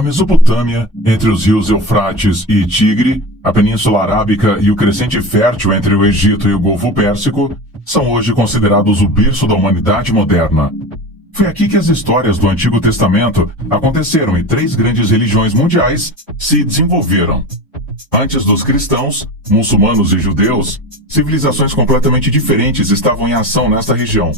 A Mesopotâmia, entre os rios Eufrates e Tigre, a Península Arábica e o crescente fértil entre o Egito e o Golfo Pérsico, são hoje considerados o berço da humanidade moderna. Foi aqui que as histórias do Antigo Testamento aconteceram e 3 grandes religiões mundiais se desenvolveram. Antes dos cristãos, muçulmanos e judeus, civilizações completamente diferentes estavam em ação nesta região.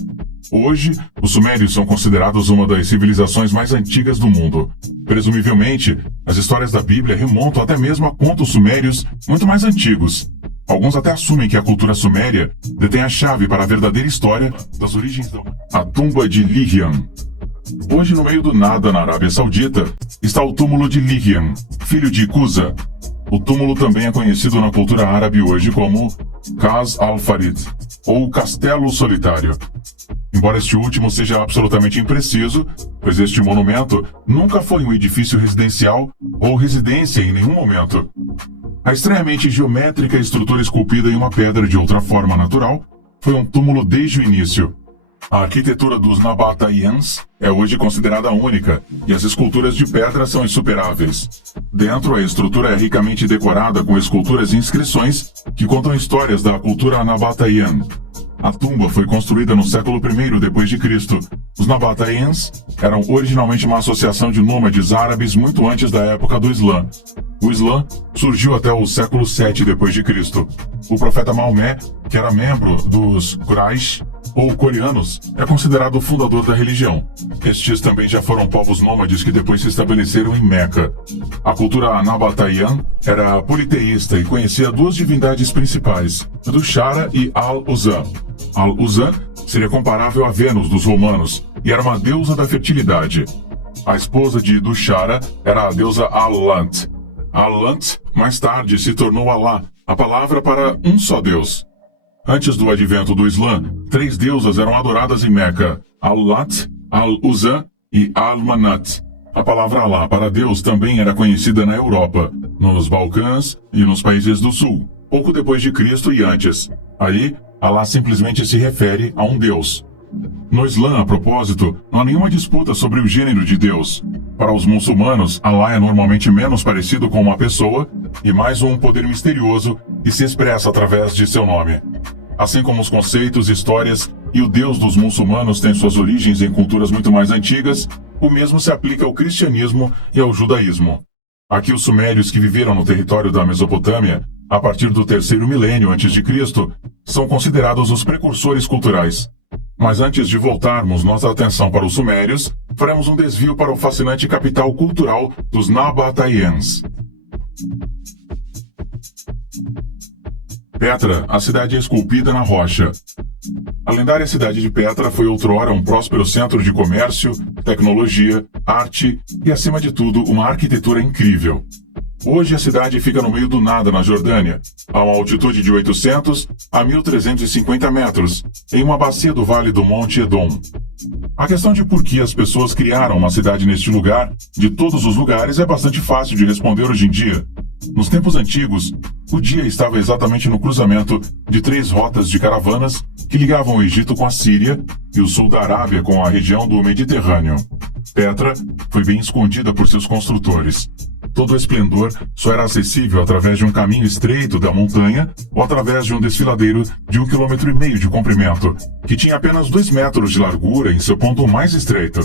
Hoje, os sumérios são considerados uma das civilizações mais antigas do mundo. Presumivelmente, as histórias da Bíblia remontam até mesmo a contos sumérios muito mais antigos. Alguns até assumem que a cultura suméria detém a chave para a verdadeira história das origens da humanidade. A tumba de Lihian. Hoje, no meio do nada, na Arábia Saudita, está o túmulo de Lihian, filho de Cusa. O túmulo também é conhecido na cultura árabe hoje como Qas al-Farid, ou Castelo Solitário. Embora este último seja absolutamente impreciso, pois este monumento nunca foi um edifício residencial ou residência em nenhum momento. A estranhamente geométrica estrutura esculpida em uma pedra de outra forma natural foi um túmulo desde o início. A arquitetura dos Nabatáians é hoje considerada única, e as esculturas de pedra são insuperáveis. Dentro, a estrutura é ricamente decorada com esculturas e inscrições que contam histórias da cultura Nabatáian. A tumba foi construída no século I d.C. Os Nabatáians eram originalmente uma associação de nômades árabes muito antes da época do Islã. O Islã surgiu até o século VII d.C. O profeta Maomé, que era membro dos Quraysh, ou coreanos, é considerado o fundador da religião. Estes também já foram povos nômades que depois se estabeleceram em Meca. A cultura Nabatáian era politeísta e conhecia 2 divindades principais, Dushara e Al-Uzza. Al-Uzza seria comparável a Vênus dos romanos e era uma deusa da fertilidade. A esposa de Dushara era a deusa Al-Lant. Al-Lant mais tarde se tornou Alá, a palavra para um só Deus. Antes do advento do Islã, 3 deusas eram adoradas em Meca: Al-Lat, Al-Uzza e Al-Manat. A palavra Alá para Deus também era conhecida na Europa, nos Balcãs e nos países do Sul, pouco depois de Cristo e antes. Aí, Alá simplesmente se refere a um Deus. No Islã, a propósito, não há nenhuma disputa sobre o gênero de Deus. Para os muçulmanos, Alá é normalmente menos parecido com uma pessoa e mais um poder misterioso que se expressa através de seu nome. Assim como os conceitos, histórias e o Deus dos muçulmanos têm suas origens em culturas muito mais antigas, o mesmo se aplica ao cristianismo e ao judaísmo. Aqui os sumérios que viveram no território da Mesopotâmia, a partir do 3º milênio antes de Cristo, são considerados os precursores culturais. Mas antes de voltarmos nossa atenção para os sumérios, faremos um desvio para o fascinante capital cultural dos Nabatáians. Petra, a cidade é esculpida na rocha. A lendária cidade de Petra foi outrora um próspero centro de comércio, tecnologia, arte e, acima de tudo, uma arquitetura incrível. Hoje a cidade fica no meio do nada na Jordânia, a uma altitude de 800 a 1.350 metros, em uma bacia do Vale do Monte Edom. A questão de por que as pessoas criaram uma cidade neste lugar, de todos os lugares, é bastante fácil de responder hoje em dia. Nos tempos antigos, o dia estava exatamente no cruzamento de 3 rotas de caravanas que ligavam o Egito com a Síria e o sul da Arábia com a região do Mediterrâneo. Petra foi bem escondida por seus construtores. Todo o esplendor só era acessível através de um caminho estreito da montanha ou através de um desfiladeiro de 1,5 km de comprimento, que tinha apenas 2 metros de largura em seu ponto mais estreito.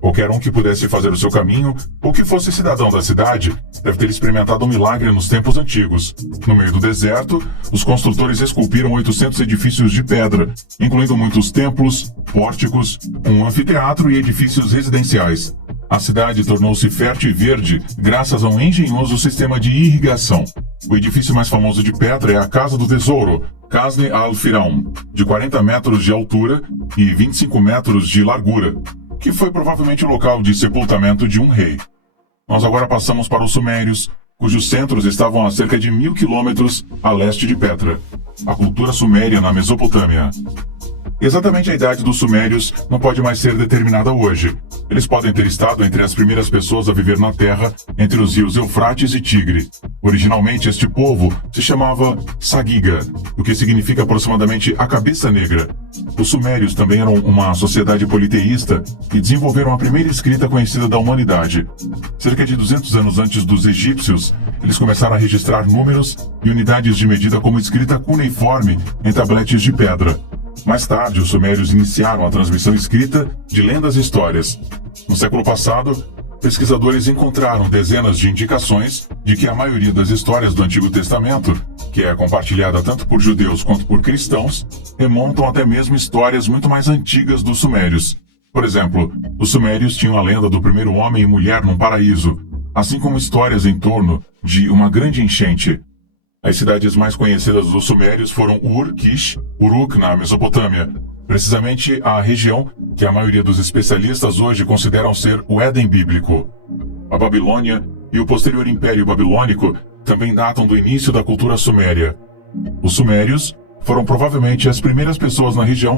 Qualquer um que pudesse fazer o seu caminho, ou que fosse cidadão da cidade, deve ter experimentado um milagre nos tempos antigos. No meio do deserto, os construtores esculpiram 800 edifícios de pedra, incluindo muitos templos, pórticos, um anfiteatro e edifícios residenciais. A cidade tornou-se fértil e verde graças a um engenhoso sistema de irrigação. O edifício mais famoso de Petra é a Casa do Tesouro, Qasr al-Firaun, de 40 metros de altura e 25 metros de largura, que foi provavelmente o local de sepultamento de um rei. Nós agora passamos para os Sumérios, cujos centros estavam a cerca de 1.000 quilômetros a leste de Petra. A cultura suméria na Mesopotâmia. Exatamente a idade dos Sumérios não pode mais ser determinada hoje, Eles podem ter estado entre as primeiras pessoas a viver na Terra entre os rios Eufrates e Tigre. Originalmente, este povo se chamava Sagiga, o que significa aproximadamente a cabeça negra. Os sumérios também eram uma sociedade politeísta e desenvolveram a primeira escrita conhecida da humanidade. Cerca de 200 anos antes dos egípcios, eles começaram a registrar números e unidades de medida como escrita cuneiforme em tabletes de pedra. Mais tarde, os sumérios iniciaram a transmissão escrita de lendas e histórias. No século passado, pesquisadores encontraram dezenas de indicações de que a maioria das histórias do Antigo Testamento, que é compartilhada tanto por judeus quanto por cristãos, remontam até mesmo histórias muito mais antigas dos sumérios. Por exemplo, os sumérios tinham a lenda do primeiro homem e mulher num paraíso, assim como histórias em torno de uma grande enchente. As cidades mais conhecidas dos sumérios foram Ur, Kish, Uruk na Mesopotâmia, precisamente a região que a maioria dos especialistas hoje consideram ser o Éden bíblico. A Babilônia e o posterior Império Babilônico também datam do início da cultura suméria. Os sumérios foram provavelmente as primeiras pessoas na região